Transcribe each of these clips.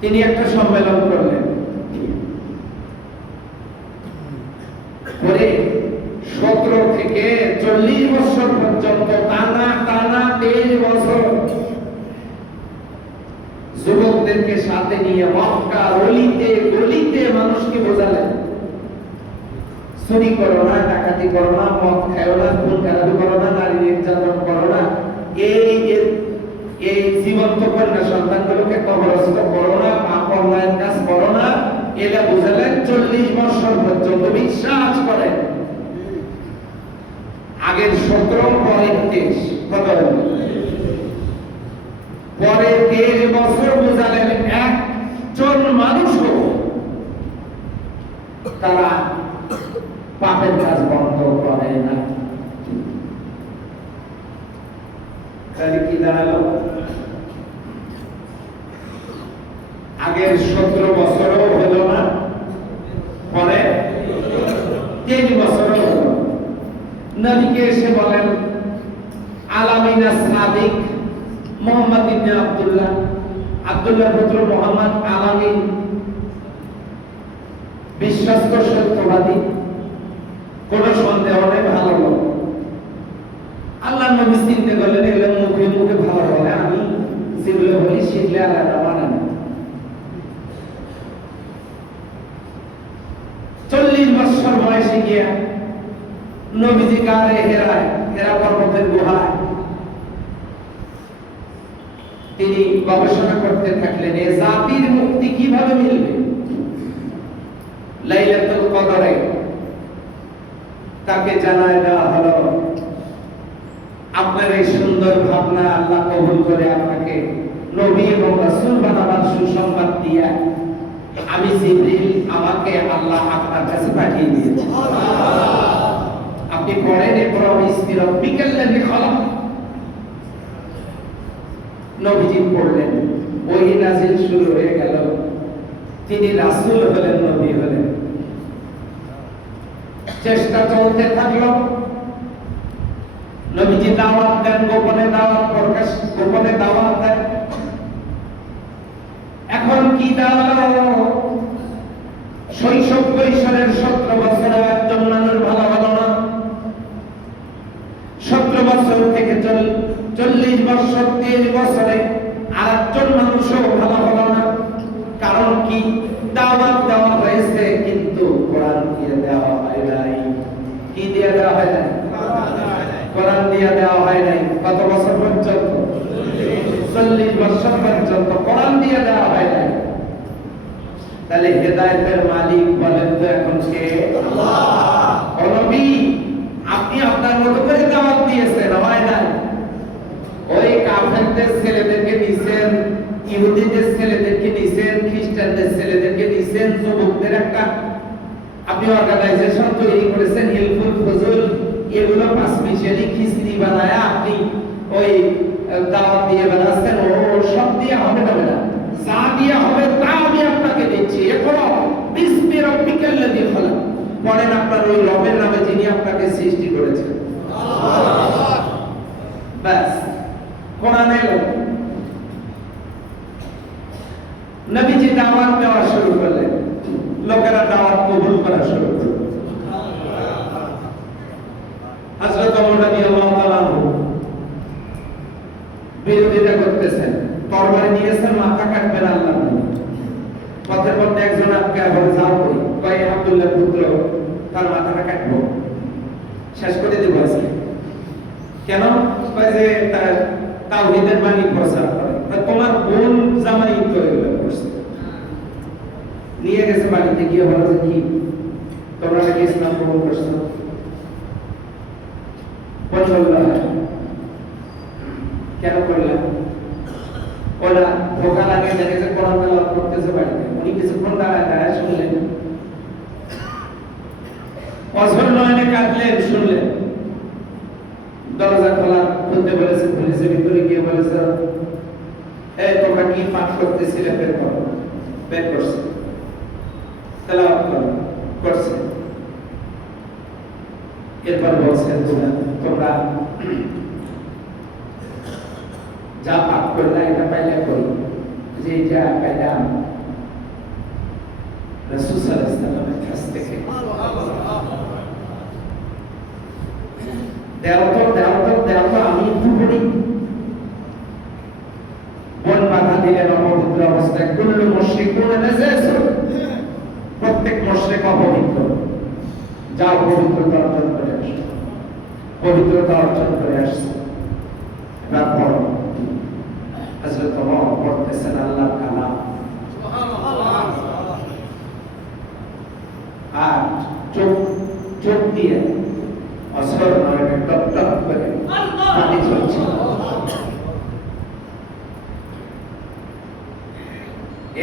তিনি একটা সম্মেলন করলেন, করে 17 থেকে 40 বছর পর্যন্ত টানা 23 বছর যুবকদেরকে সাথে নিয়ে মক্কা অলিতে গলিতে মানুষকে বোঝালেন, চুরি করো না, ডাকাতি করো না, মদ খাও না, খুন খারাপি করো না, নারী নির্যাতন করো না, এই জীবন্ত কন্যা সন্তানগুলোকে কবরস্থ করো না, পাপ অন্যায়ের কাজ করো না, এটা বোঝালেন। 40 বছর পর্যন্ত বিশ্বাস করেন। আগের 17 পরে 23 কত পরে 23 বছর বোঝালেন। একজন মানুষও তারা পাপের কাজ বন্ধ করে না। তাহলে কি দাঁড়ালো? আগের 17 বছরও হলো না, পরে 23 বছরও হলো। নবীকে এসে বলেন আলামিনা সাদিক মুহাম্মদ ইবনে আব্দুল্লাহ, আব্দুল্লাহ পুত্র মুহাম্মদ আলামিন, বিশ্বস্ত সত্যবাদী, কোন সন্দেহ নেই, ভালো লোক। আল্লাহ নবী চিন্তা করলেন এগুলো মুখে মুখে ভালো বলে, আমি যেগুলো বলি সেগুলো আলাদা মানে না। 40 বছর বয়সে গিয়া নবীজি গায়ে হেরা পর্বতের গুহায় তিনি গবেষণা করতে থাকলেন, এ জাতির মুক্তি কিভাবে মিলবে। লাইলাতুল কদরে তাকে জানায় দেওয়া হলো, আপনার এই সুন্দর ভাবনা আল্লাহ কবুল করে আপনাকে নবী এবং রাসূল বানাবার সুসংবাদ দিয়া আমি জিবরিল, আমাকে আল্লাহ আপনার কাছে পাঠিয়ে দিয়েছে। আপনি পড়েন ইকরা বিসমি রাব্বিকাল্লাযী খালাক। নবীজি পড়লেন, ওহী নাযিল শুরু হয়ে গেল। তিনি রাসূল হলেন, নবী হলেন। চেষ্টা চলতে থাকলো। নবীজি দাওয়াত দেন, গোপনে দাওয়াত প্রকাশ, গোপনে দাওয়াত দেন। এখন কি দাঁড়ালো? শৈশব কৈশোরের 17 বছরে একজন মানুষ ভালো হলো না। 17 বছর থেকে 40 বছর 23 বছরে আর একজন মানুষও ভালো হলো না। কারণ কি? দাওয়াত দেওয়া হয়েছে কিন্তু কোরআন দিয়ে দেওয়া হয় নাই। কি দিয়ে দেওয়া হয় নাই? কোরআন দিয়ে দেওয়া হয় নাই। কত বছর পর্যন্ত? 40 বছর পর্যন্ত কোরআন দিয়ে দেওয়া হয় নাই। তাহলে হেদায়েতের মালিক বলেন তো এখন কে? আল্লাহ। নবী আপনি আপনার মতো করে দাওয়াত দিয়েছেন, হয় না? ওই কাফেরদের ছেলেদেরকে দিয়েছেন, ইহুদিদের ছেলেদেরকে দিয়েছেন, খ্রিস্টানদের ছেলেদেরকে দিয়েছেন, যুবকদের একটা আপনি অর্গানাইজেশন তৈরি করেছেন, হিলফুল ফজল, এগুলো পাঁচমিশালি খিচড়ি বানায় আপনি ওই দাওয়াত দিয়ে বানাচ্ছেন। ও সব দিয়ে হবে না, যা দিয়ে হবে তা আমি আপনাকে দিচ্ছি। এখন বিসমি রাব্বিকাল্লাযী খালাক পড়েন, আপনার ওই রবের নামে যিনি আপনাকে সৃষ্টি করেছেন। আল্লাহ। বাস কোরআন এলো। নবীজি দাওয়াত দেওয়া শুরু করলেন, লোকেরা দাওয়াত কবুল করা শুরু করল। হযরত ওমর রাদিয়াল্লাহু তাআলা বিরোধিতা করতেছেন, তরবারি নিয়েছেন, মাথা কাটবেন আল্লাহর নামে। পথের মধ্যে একজন আটকে বলে, যাও কই, কয় আব্দুল্লাহ পুত্র, তার মাথাটা কাটবো, শেষ করে দেব আজকে। কেন? কয় যে তার তাওহীদের বাণী প্রচার করে। তোমার বোন জামাই তো এগুলো করছে। নিয়ে গেছে বাড়িতে গিয়ে বলে যে কি তোমরা নাকি ইসলাম গ্রহণ করছো? কেন করলাম? ওরা ধোকা লাগে, দেখেছে কোরআন তেলাওয়াত করতেছে বাড়িতে, উনি কিছুক্ষণ দাঁড়ায় শুনলেন, অঝর নয়নে কাঁদলেন, শুনলেন। দরজা খোলা, খুলতে বলেছে, পুলিশে ভিতরে গিয়ে বলেছে, এই তোমরা কি পাঠ করতেছিলে, বের করো। বের করছে, তেলাওয়াত করছে। এরপর বলছে, তোমরা যা পাপ করলে এটা পাইলে করি, যে এটা পাইলাম রাসূল সাল্লাল্লাহু আলাইহি ওয়াসাল্লামের কাছ থেকে। দেওয়া আমি একটু পড়ি। বন বাধা দিলেন অপবিত্র অবস্থায়। কুল্লু মুশরিকুন নাজাস, প্রত্যেক মুশরিক অপবিত্র। যাও পবিত্রতা অর্জন করে আসো, পবিত্রতা অর্জন করে আসছে। এবার পড়ো। হযরত ওমর পড়তেছেন আল্লাহর কালাম, আর চোখ দিয়ে অসর নয় টপ টপ করে পানি ঝরছে।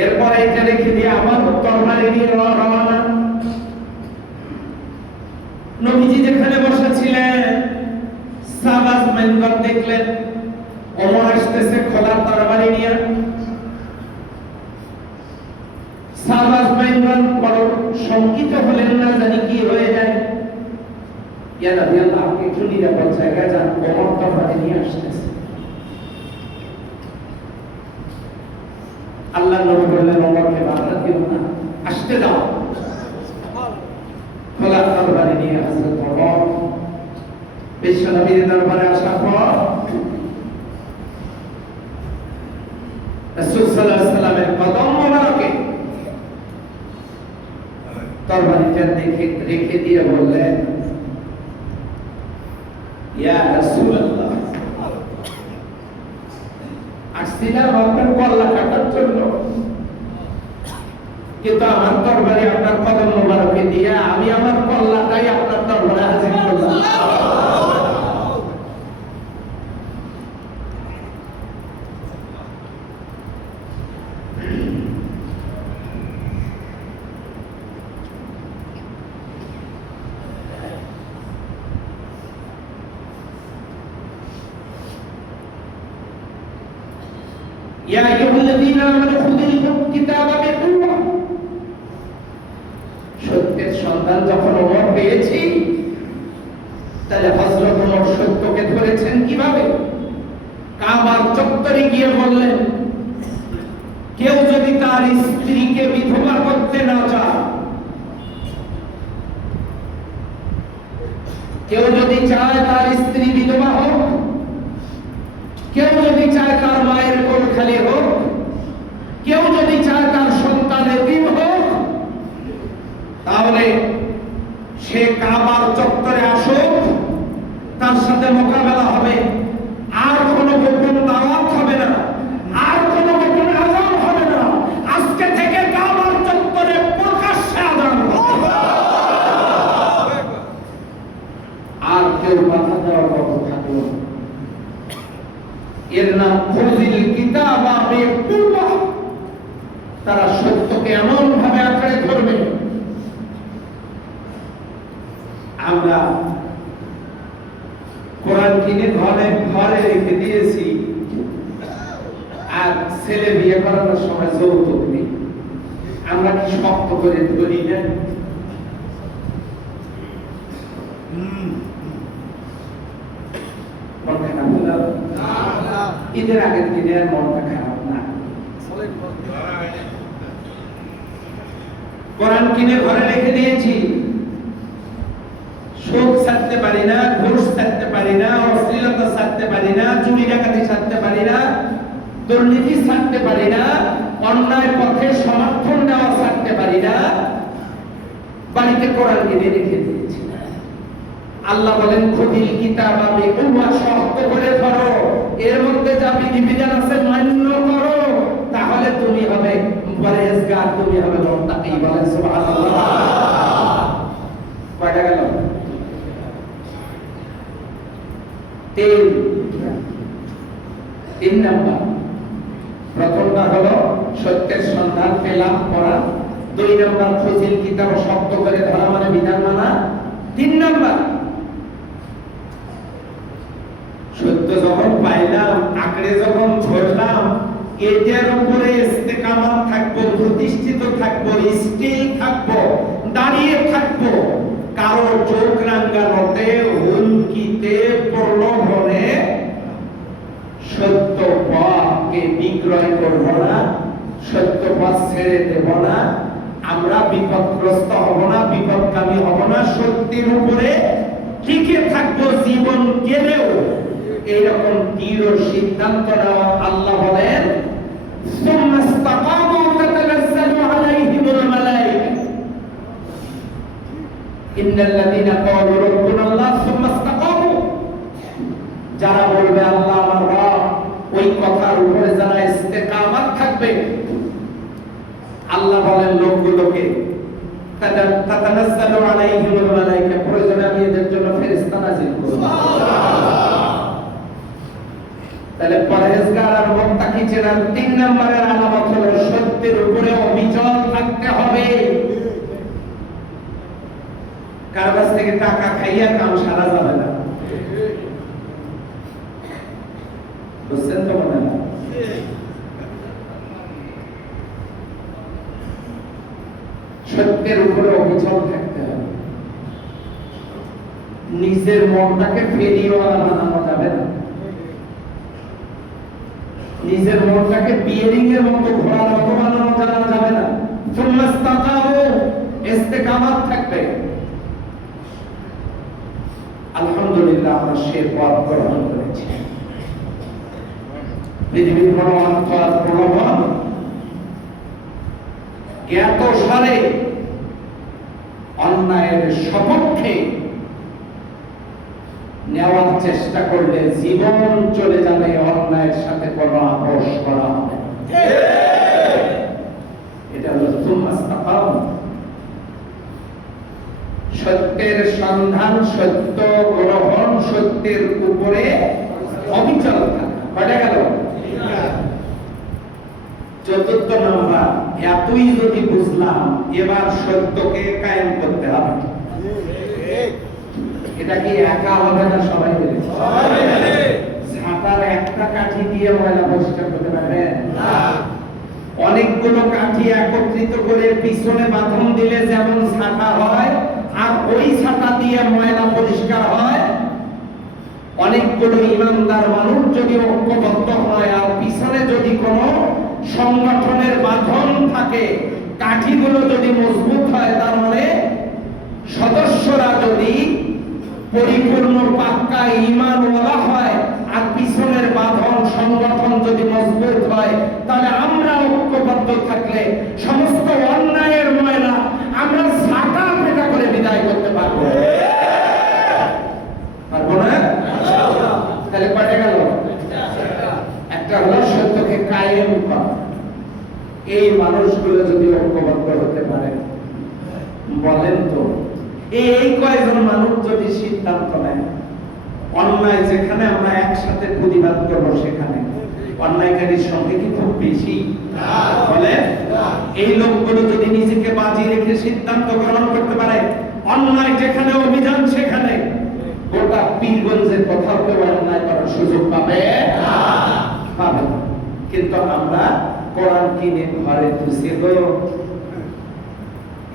এরপরে এটা রেখে দিয়ে আবার তরবারি নিয়ে রওনা। নবীজি যেখানে বসে ছিলেন সাবাস মেম্বার দেখলেন ওমর আসতেছে খোলা তরবারি নিয়ে। সাবাস মেম্বার বড় শঙ্কিত হলেন, না জানি কি হয়ে যায়। ইয়া নবী আল্লাহ, আপনি একটু নিরাপদ জায়গায় যান, ওমর তরবারি নিয়ে আসতেছে। আল্লাহ নবী বললেন ওমরকে বাধা দিও না, আসতে দাও। খোলা তরবারি নিয়ে হযরত ওমর বিশ্ব নবীর দরবারে আসার পর রাসূল সাল্লাল্লাহু আলাইহি ওয়াসাল্লামের কদম মোবারকে তরবারিটা রেখে দিয়ে বললেন, ইয়া রাসূলুল্লাহ, আসছিলাম আপনার কল্লা কাটার জন্য, কিন্তু আমার তরবারি আপনার কদম মোবারকে দিয়ে আমি আমার কল্লাটাই আপনার দরবারে হাজির করলাম। ইয়া আইয়ুহাল্লাযীনা আমানু খুযুল কিতাবা বিকুওয়া। সত্যের সন্ধান যখন ওমর পেয়েছি, তাহলে হযরত ওমর সত্যকে ধরেছেন কিভাবে? কাবার চত্বরে গিয়ে বললেন, কেউ যদি তার স্ত্রীকে বিধবা করতে না চায়, কেউ যদি চায় তার স্ত্রী বিধবা হোক, কেউ যদি চায় তার মায়ের কোল খালি হোক, কেউ যদি চায় তার সন্তান এতিম হোক, তাহলে সে কাবার চত্বরে আসুক, তার সাথে মোকাবেলা হবে। আর কোনো গোপন দাওয়াত হবে না, আর কোনো গোপন আযান হবে না। আজকে থেকে কাবার চত্বরে প্রকাশ্যে আযান হবে। আর কেউ বাধা দেওয়ার কথা থাকলো না। এর নাম খুযুল কিতাবা বিকুওয়া। তারা সত্যকে এমন ভাবে আঁকড়ে ধরবে। আমরা কোরআন কিনে ঘরে রেখে দিয়েছি, আর ছেলে বিয়ে করানোর সময় যৌতুক নেই। আমরা কি শক্ত করে ধরি না? ঈদের আগের দিনে মনটা খারাপ না। কোরআন কিনে ঘরে রেখে দিয়েছি, সুদ ছাড়তে পারি না, ঘুষ ছাড়তে পারি না, অশ্লীলতা ছাড়তে পারি না, চুরি ডাকাতি ছাড়তে পারি না, দুর্নীতি ছাড়তে পারি না, অন্যায় পথে সমর্থন দেওয়া ছাড়তে পারি না। বাড়িতে কোরআন কিনে রেখে দিয়েছি। আল্লাহ বলেন খুযুল কিতাবা বিকুওয়া, শক্ত করে ধরো। এর মধ্যে যা বিধিবিধান আছে মান্য করো, তাহলে তুমি হবে পরহেজগার, তুমি হবে মুত্তাকি। বলেন সুবহানাল্লাহ। কয়টা গেল? তিন নাম্বার। প্রথমটা হলো সত্যের সন্ধান পেলাম পড়া। 2 নাম্বার খুযুল কিতাবা, শক্ত করে ধরা মানে বিধান মানা। 3 নাম্বার সত্য যখন পাইলাম, আঁকড়ে যখন ধরলাম, এটার উপরে ইস্তেকামত থাকবো, প্রতিষ্ঠিত থাকবো, স্থির থাকবো, দাঁড়িয়ে থাকবো। কারো চোখ রাঙ্গানোতে, হুমকিতে, প্রলোভনে সত্য পথকে বিক্রয় করবো না, সত্য পথ ছেড়ে দেব না, আমরা বিপদগ্রস্ত হব না, বিপদগামী হব না, সত্যের উপরে টিকে থাকবো জীবন গেলেও। এইরকম দৃঢ় সিদ্ধান্ত নেওয়া। আল্লাহ বলেন সুম্মা ইসতাকামু তাতানাজ্জালু আলাইহিমুল মালায়েকা ইন্নাল্লাযীনা ক্বালু রাব্বুনাল্লাহ সুম্মা ইসতাকামু, যারা বলবে আল্লাহ আমার রব, ওই কথার উপরে যারা ইস্তেকামাত থাকবে, আল্লাহ বলেন লোকগুলোকে তাতানাজ্জালু আলাইহিমুল মালায়েকা, প্রয়োজনে আমি এদের জন্য ফেরেশতা নাযিল করব। তাহলে পরহেজগার আর মুত্তাকি চেনার 3 নম্বরের আলামত হলো সত্যের উপরে অবিচল থাকতে হবে। কার কাছ থেকে টাকা খাইয়া কাম সারা যাবে না, বুঝছেন তো মনে হয়? সত্যের উপরে অবিচল থাকতে হবে। নিজের মনটাকে ফেরিওয়ালা বানানো যাবে না, নিজের মনটাকে বিয়ারিং এর মতো ঘোড়ার মতো বানানো যাবে না। সুম্মা ইসতাকামু, ইস্তেকামাত থাকবে। আলহামদুলিল্লাহ আমরা সে পথ গ্রহণ করেছি। পৃথিবীর প্রলোভন জ্ঞাত সারে অন্যায়ের সপক্ষে নেওয়ার চেষ্টা করলে জীবন চলে যাবে, অন্যায়ের সাথে কোনো আপোষ করা হবে। এটা হলো সুম্মা ইসতাকামু। সত্যের সন্ধান, সত্য গ্রহণ, সত্যের উপরে অবিচল থাকা। কয়টা গেল? চতুর্থ নাম্বার, এতই যদি বুঝলাম, এবার সত্যকে কায়েম করতে হবে। এটা কি একা হবে না সবাই মিলে? ঝাঁটার একটা কাঠি দিয়ে ময়লা পরিষ্কার করতে পারবে না। অনেকগুলো কাঠি একত্রিত করে পিছনে বাঁধন দিলে যেমন ঝাঁটা হয়, আর ওই ঝাঁটা দিয়ে ময়লা পরিষ্কার হয়। অনেকগুলো ইমানদার মানুষ যদি ঐক্যবদ্ধ হয় আর পিছনে যদি কোনো সংগঠনের বাঁধন থাকে, কাঠিগুলো যদি মজবুত হয়, তার মানে সদস্যরা যদি পরিপূর্ণ পাক্কা ঈমানওয়ালা হয় আর পিছনের বাঁধন সংগঠন যদি মজবুত হয়, তাহলে আমরা ঐক্যবদ্ধ থাকলে সমস্ত অন্যায়ের ময়লা আমরা ছাটা পেটা করে বিদায় করতে পারবো। পারবো না? তাহলে কয়টা গেল? একটা হলো সত্যকে কায়েম করা। এই মানুষগুলো যদি ঐক্যবদ্ধ হতে পারে, বলেন তো এই কয়েকজন মানুষ যদি সিদ্ধান্ত নেয়, অন্যায় যেখানে আমরা একসাথে প্রতিবাদ করবো, সেখানে অন্যায়কারীর সঙ্গে কি খুব বেশি? বলে এই লোকগুলো যদি নিজেকে বাজি রেখে সিদ্ধান্ত গ্রহণ করতে পারে, অন্যায় যেখানে অভিযান সেখানে গোটা পীরগঞ্জের কোথাও কেউ অন্যায় করার সুযোগ পাবে পাবে। কিন্তু আমরা কোরআন কিনে ঘরে তুসে গো,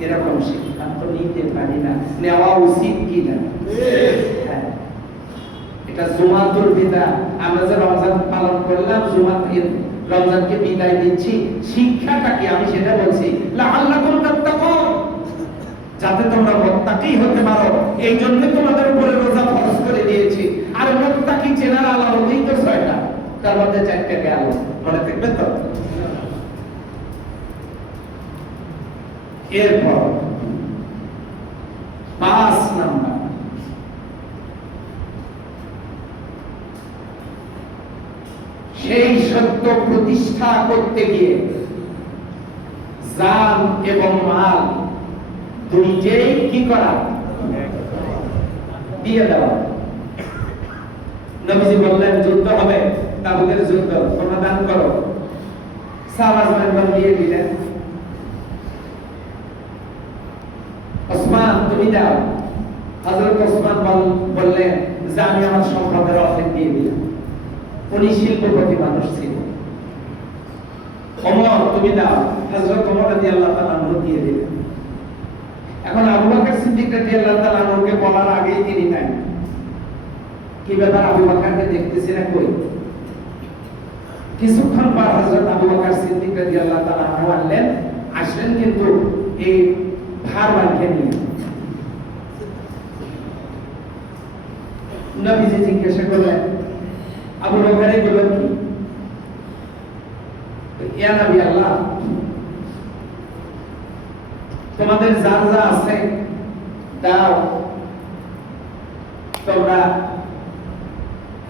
এরকম সিদ্ধান্ত নিতে পারি না। নেওয়া উচিত কি না? এটা জুমাতুল বিদা। আমরা যে রমজান পালন করলাম, রমজানকে বিদায় দিচ্ছি, শিক্ষাটা কি? আমি সেটা বলছি, লাআল্লাকুম তাত্তাকুন, যাতে তোমরা মুত্তাকি হতে পারো। এই জন্য তোমাদের উপরে রোজা ফরজ করে দিয়েছি। আর মুত্তাকি চেনার আলামতই তো 6টা, তার মধ্যে 4টা গেল, মনে থাকবে তো? এরপর 5 নাম্বার, সেই সত্য প্রতিষ্ঠা করতে গিয়ে জান এবং মাল দুইটাই কি করা? দিয়ে দেওয়া। নবীজি বললেন যুদ্ধ হবে, তাবুকের যুদ্ধ, তোমরা দান করো। সাহাবারা দিয়ে দিলেন। ওসমান তুমি দাও। হযরত ওসমান বললেন যে আমি আমার সম্পদের অর্ধেক দিয়ে দিলাম। উনি শিল্পপতি মানুষ ছিলেন। ওমর তুমি দাও। হযরত ওমর রাদিয়াল্লাহু তাআলা আনহু দিয়ে দিলেন। এখন আবু বকর সিদ্দিক রাদিয়াল্লাহু তাআলা আনহুকে বলার আগেই তিনি নাই। কি ব্যাপার, আবু বকরকে দেখতেছি না কই? কিছুক্ষণ পর হযরত আবু বকর সিদ্দিক রাদিয়াল্লাহু তাআলা আনলেন, আসলেন কিন্তু এই ভার বাঁধে নিয়ে। নবীজি জিজ্ঞাসা করলেন, আবু বকর এগুলো কি? ইয়া নবী আল্লাহ, তোমাদের যার যা আছে দাও, তোমরা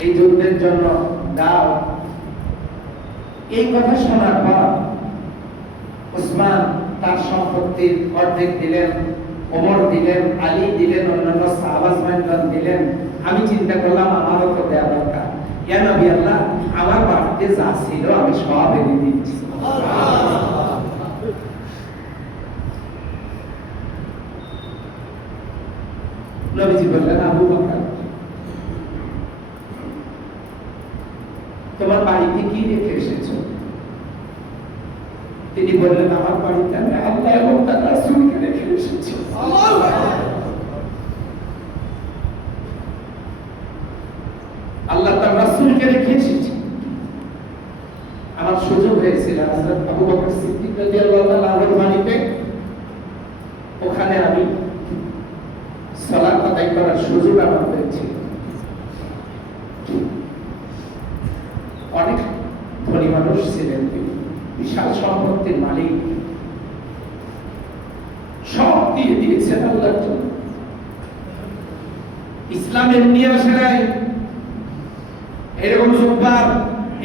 এই যুদ্ধের জন্য দাও। এই কথা শোনার পর উসমান তার সম্পত্তির অর্ধেক দিলেন, ওমর দিলেন, আলী দিলেন, অন্যান্য সাহাবাজমান দিলেন। আমি চিন্তা করলাম আমারও তো দেওয়া দরকার। ইয়া নবী আল্লাহ, আমার বাড়িতে যা ছিল আমি সব এনে দিচ্ছি। নবীজি বললেন, আবু বকর তোমার বাড়িতে কি রেখে এসেছো? তিনি বললেন, আমার বাড়িতে আমি আল্লাহ এবং তার রাসূলকে রেখে এসেছি। আল্লাহ তার রাসূলকে রেখে এসেছি। আমার সুযোগ হয়েছিল হযরত আবু বকর সিদ্দিক রাদিয়াল্লাহু তাআলা আনহুর বাড়িতে, ওখানে আমি সালাত আদায় করার সুযোগ আমার হয়েছে। অনেক ধনী মানুষ ছিলেন তিনি, বিশাল সম্পত্তির মালিক, সব দিয়ে দিয়েছেন আল্লাহর জন্য। ইসলামের নিয়ে আসে নাই এরকম জুব্বার,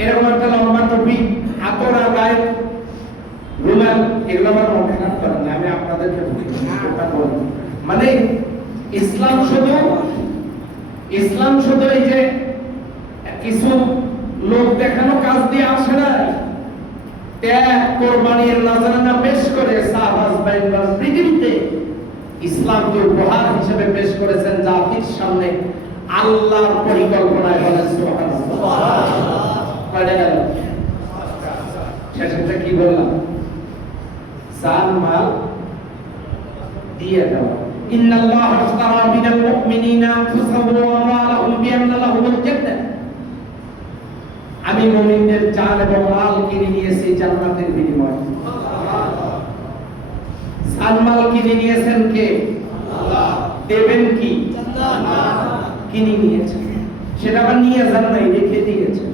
এরকম একটা লম্বা টুপি, আতরা গায়ে রুমাল, এগুলো আমার মন খারাপ করেন না, আমি আপনাদেরকে বলি মানে ইসলাম শুধু এই যে কিছু লোক দেখানো কাজ দিয়ে আসে না। ত্যাগ, কোরবানির নজরানা পেশ করে সাহাবাজ পৃথিবীতে ইসলামকে উপহার হিসেবে পেশ করেছেন জাতির সামনে আল্লাহর পরিকল্পনায়। বলেন সুবহানাল্লাহ। শেষে কি বললাম? জান মাল দিয়ে দেওয়া। ইন্নাল্লাহা আশতারা মিনাল মুমিনিনা আনফুসাহুম ওয়া আমওয়ালাহুম বিআন্না লাহুমুল জান্নাহ। আমি মুমিনদের জান এবং মাল কিনে নিয়েছি জান্নাতের বিনিময়ে। জান মাল কিনে নিয়েছেন কে? আল্লাহ। দেবেন কি? জান্নাত। কিনে নিয়েছেন, সেটা আবার নিয়ে যান নাই, রেখে দিয়েছেন।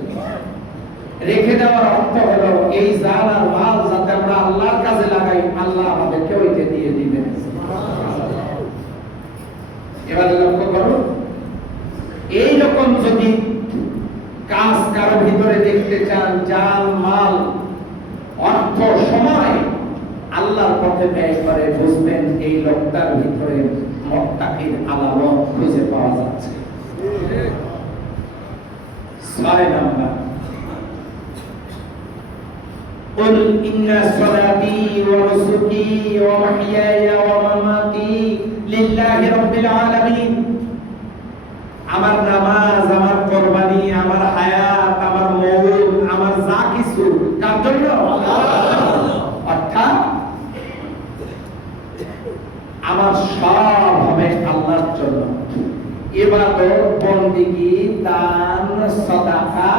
রেখে দেওয়ার অর্থ হলো এই জান আর মাল যাতে আমরা আল্লাহর কাজে লাগাই, আল্লাহ আমাদেরকে ওইটা দিয়ে দিবেন। এবারে লক্ষ্য করো, এইরকম যদি কাজ কারো ভিতরে দেখতে চান, জান মাল অর্থ সময় আল্লাহর পথে ব্যয় করে, বুঝবেন এই লোকটার ভিতরে মুত্তাকির আলামত খুঁজে পাওয়া যাচ্ছে। 6 নাম্বার, قل إن صلاتي ونسكي ومحياي ومماتي لله رب العالمين। আমার নামাজ, আমার কুরবানি, আমার হায়াত, আমার মউত, আমার যা কিছু কার জন্য? অর্থাৎ আমার সব হবে আল্লাহর জন্য। ইবাদত, বন্দেগী, দান, সাদাকা,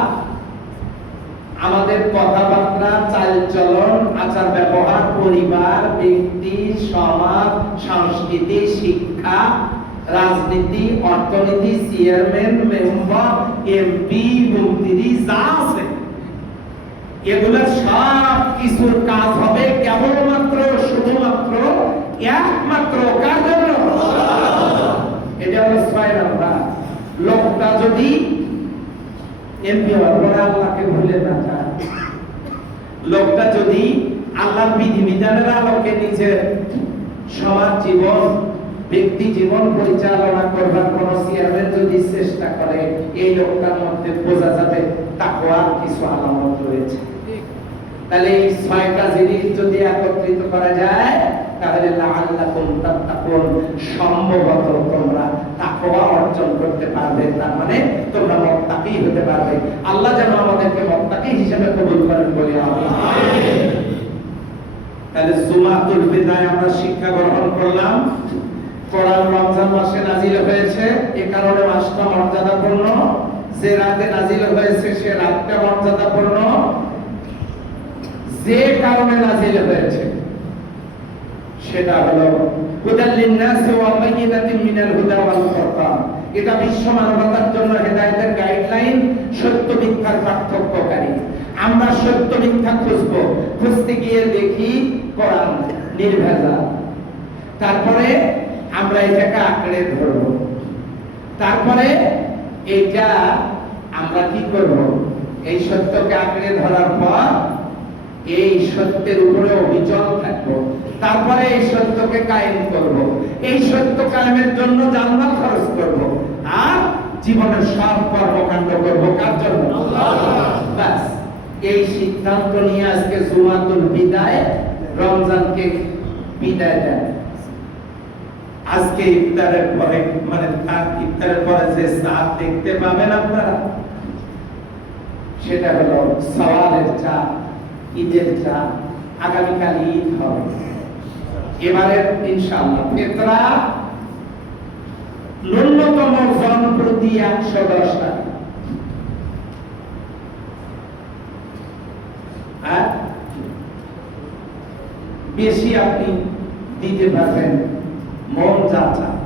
আমাদের কথাবার্তা, চালচলন, আচার ব্যবহার, পরিবার, ব্যক্তি, সমাজ, সংস্কৃতি, শিক্ষা, রাজনীতি, অর্থনীতি, চেয়ারম্যান, মেম্বার, এমপি, মন্ত্রী যা আছে, এগুলা সব কিছুর কাজ হবে কেবলমাত্র, শুধুমাত্র, একমাত্র কার জন্য? এটা হলো 6 নাম্বার। লোকটা যদি এমপি হওয়ার পরে আল্লাহকে ভুলে না যায়, লোকটা যদি আল্লাহর বিধিবিধানের আলোকে নিজের সমাজ জীবন, ব্যক্তি জীবন পরিচালনা করবার কোন চেয়ারম্যান যদি চেষ্টা করে, এই লোকটার মধ্যে বোঝা যাবে তাকওয়ার কিছু আলামত রয়েছে। তাহলে এই 6টা জিনিস যদি একত্রিত করা যায়, তাহলে লাআল্লাকুম তাত্তাকুন, সম্ভবত তোমরা তাকওয়া অর্জন করতে পারবে, তার মানে তোমরা মুত্তাকি হতে পারবে। আল্লাহ যেন আমাদেরকে মুত্তাকি হিসেবে কবুল করেন বলে আমিন। তাহলে জুমাতুল বিদায় আমরা শিক্ষা গ্রহণ করলাম। কোরআন রমজান মাসে নাজিল হয়েছে, এই কারণে মাসটা মর্যাদাপূর্ণ। যে রাতে নাজিল হয়েছে সে রাতটা মর্যাদাপূর্ণ। যে কারণে নাযিল হয়েছে সেটা হলো হুদাল লিন-নাস ওয়া বায়িনাতিন মিনাল হুদা ওয়াল ফুরকান। এটা বিশ্ব মানবতার জন্য হেদায়েতের গাইডলাইন, সত্য মিথ্যার পার্থক্যকারী। আমরা সত্য মিথ্যা খুঁজবো, খুঁজতে গিয়ে দেখি কোরআন নির্ভেজাল, তারপরে আমরা এটাকে আঁকড়ে ধরবো, তারপরে এটা আমরা কি করব, এই সত্যকে আঁকড়ে ধরার পর এই সত্যের উপরে অবিচল থাকবো, তারপরে এই সত্যকে কায়েম করব, এই সত্য কায়েমের জন্য জানমাল খরচ করব, আর জীবনের সব কর্মকাণ্ড করব কার জন্য? আল্লাহ। বাস এই সিদ্ধান্ত নিয়ে আজকে জুমাতুল বিদায়, রমজানকে বিদায় দেন। আজকে ইফতারের পরে, মানে তার ইফতারের পরে যে সাত দেখতে পাবেন আপনারা, সেটা হলো সওয়ালের চা, ঈদের চা। আগামীকাল ঈদ হবে, এবারে ইনশাআল্লাহ ফিতরা ন্যূনতম জন প্রতি 110 টাকা, আর বেশি আপনি দিতে পারবেন মন যা চায়।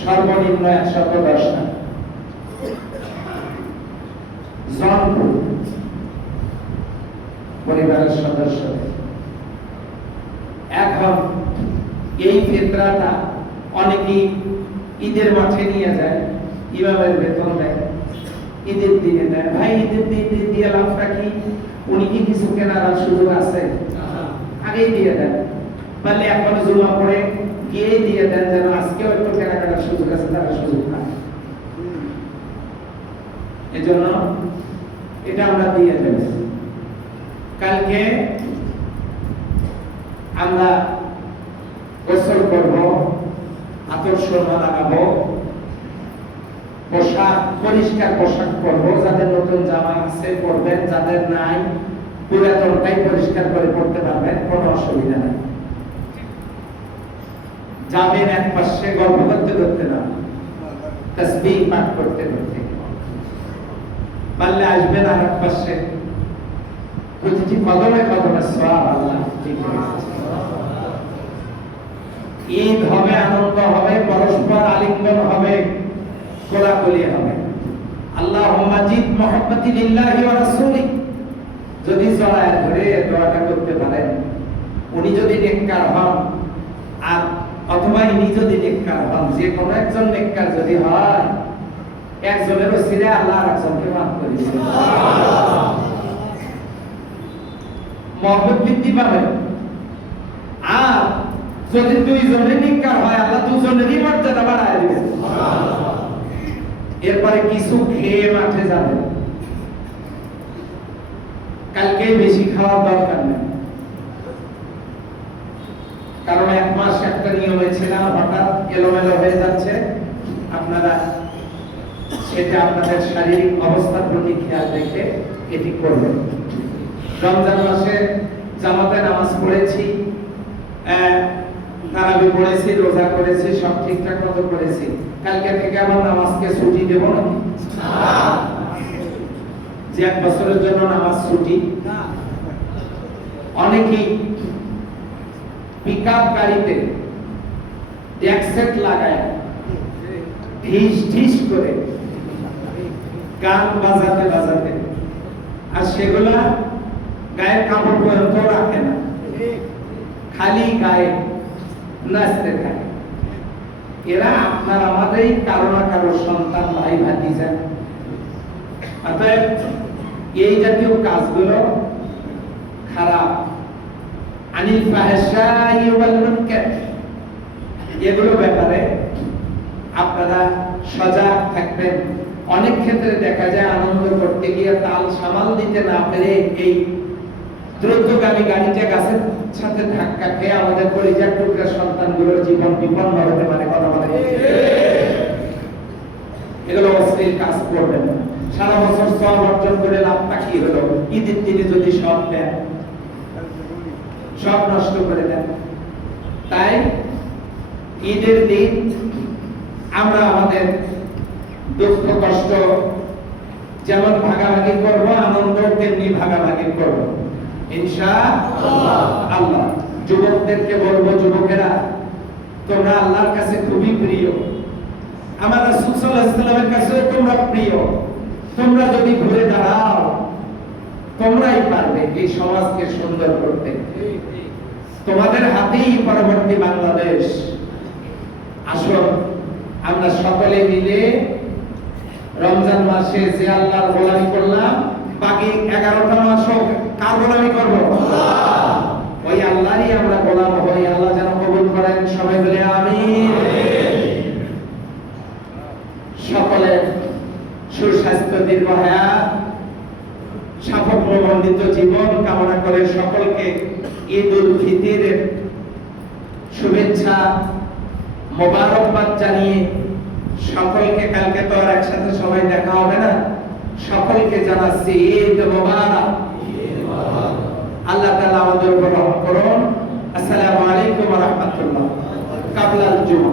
সর্বনিম্ন 110 টাকা জন পরিবারের সদস্য। এখন এই ফিতরাটা অনেকেই ঈদের মাঠে নিয়ে যায়, ইমামের বেতন দেয়, ঈদের দিনে দেয়। ভাই ঈদের দিনে দিয়ে লাভটা কি? উনি কি কিছু কেনার সুযোগ আছে? আগেই দিয়ে দেন, বললে এখন জুমা পড়ে গিয়ে দিয়ে দেন, যেন আজকেও একটু কেনাকাটার সুযোগ আছে, তারা সুযোগ পায়। এজন্য এটা আমরা দিয়ে দেব। কালকে আমরা গোসল করব, আতর সুরমা লাগাবো, পোশাক পরিষ্কার পোশাক পরবো। যাদের নতুন জামা আছে পরবেন, যাদের নাই পুরাতনটাই পরিষ্কার করে পড়তে পারবেন, কোনো অসুবিধা নাই। যাবেন এক পাশে গল্প করতে করতে না, তাসবিহ পাঠ করতে করতে, পারলে আসবেন আর এক পাশে, প্রতিটি কদমে কদমে সওয়াব আল্লাহ ঠিক করেছে। ঈদ হবে, আনন্দ হবে, পরস্পর আলিঙ্গন হবে, কোলাকুলি হবে। আল্লাহুম্মা জিদ মুহাব্বাতি লিল্লাহি ওয়া রাসূলি, যদি জড়ায় ধরে দোয়াটা করতে পারেন, উনি যদি নেককার হন, আর অথবা ইনি যদি নেককার হন, যে কোনো একজন নেককার যদি হয়, একজনের ওসিলায় আল্লাহ আরেকজনকে মাফ করে দিবেন, মহব্বত বৃদ্ধি পাবে। আর যদি দুইজনে নেককার হয়, আল্লাহ দুজনেরই মর্যাদা বাড়ায় দিবেন। এরপরে কিছু খেয়ে মাঠে যাবেন, কালকে বেশি খাওয়ার দরকার নেই, কারণ এক মাস একটা নিয়মে ছিলাম, হঠাৎ এলোমেলো হয়ে যাচ্ছে। আপনারা সেটা আপনাদের শারীরিক অবস্থার প্রতি খেয়াল রেখে এটি করবেন। রমজান মাসে জামাতে নামাজ পড়েছি, তারাবি পড়েছি, রোজা করেছি, সব ঠিকঠাক মতো করেছি। কালকে থেকে আবার নামাজকে ছুটি দেব না, যে এক বছরের জন্য নামাজ ছুটি। অনেকেই পিকআপ গাড়িতে ডেক সেট লাগায় ঢিস ঢিস করে গান বাজাতে বাজাতে, আর সেগুলা গায়ের কাপড় পর্যন্ত রাখে না, খালি গায়ে নাচতে থাকে। এরা আপনার আমাদেরই কারো না কারো সন্তান, ভাই ভাতিজা। অতএব এই জাতীয় কাজগুলো খারাপ। আনিল ফাহশাই ওয়াল মুনকার, এগুলো ব্যাপারে আপনারা সজাগ থাকবেন। অনেক ক্ষেত্রে দেখা যায় আনন্দ করতে গিয়ে তাল সামাল দিতে না পেরে এই দ্রুতগামী গাড়িটা গাছের সাথে ধাক্কা খেয়ে আমাদের পরিবার টুকরা সন্তানগুলোর জীবন বিপন্ন হতে পারে। কথা বলে এগুলো অশ্লীল কাজ করবেন না। সারা বছর সওয়াব অর্জন করে লাভটা কি হলো? ঈদের দিনে যদি সব দেন, সব নষ্ট করে দেন। তাই ঈদের দিন আমরা আমাদের দুঃখ কষ্ট যেমন ভাগাভাগি করব, আনন্দ তেমনি ভাগাভাগি করব ইনশাআল্লাহ। যুবকদেরকে বলবো, যুবকেরা তোমরা আল্লাহর কাছে খুবই প্রিয়, আমার রাসূল সাল্লাল্লাহু আলাইহি ওয়াসাল্লামের কাছে তোমরা প্রিয়। তোমরা যদি ঘুরে দাঁড়াও, তোমরাই পারবে এই সমাজকে সুন্দর করতে। তোমাদের হাতেই পরবর্তী বাংলাদেশ। আসুন আমরা সকলে মিলে রমজান মাসে যে আল্লাহর গোলামি করলাম, বাকি 11টা মাসও কার গোলামি করব? ওই আল্লাহরই আমরা গোলাম হই। আল্লাহ যেন কবুল করেন, সবাই বলে আমিন। সকলের সুস্বাস্থ্য, দীর্ঘ হায়াত, সাফল্যমণ্ডিত জীবন কামনা করে সকলকে ঈদ উল ফিতরের শুভেচ্ছা মোবারকবাদ জানিয়ে সকলকে, কালকে তো আর একসাথে সবাই দেখা হবে না, সকলকে জানাচ্ছি ঈদ মোবারক। আল্লাহ তাআলা আমাদের উপর রহম করুন। আসসালামু আলাইকুম ওয়া রাহমাতুল্লাহ। কাবলাল জুমা।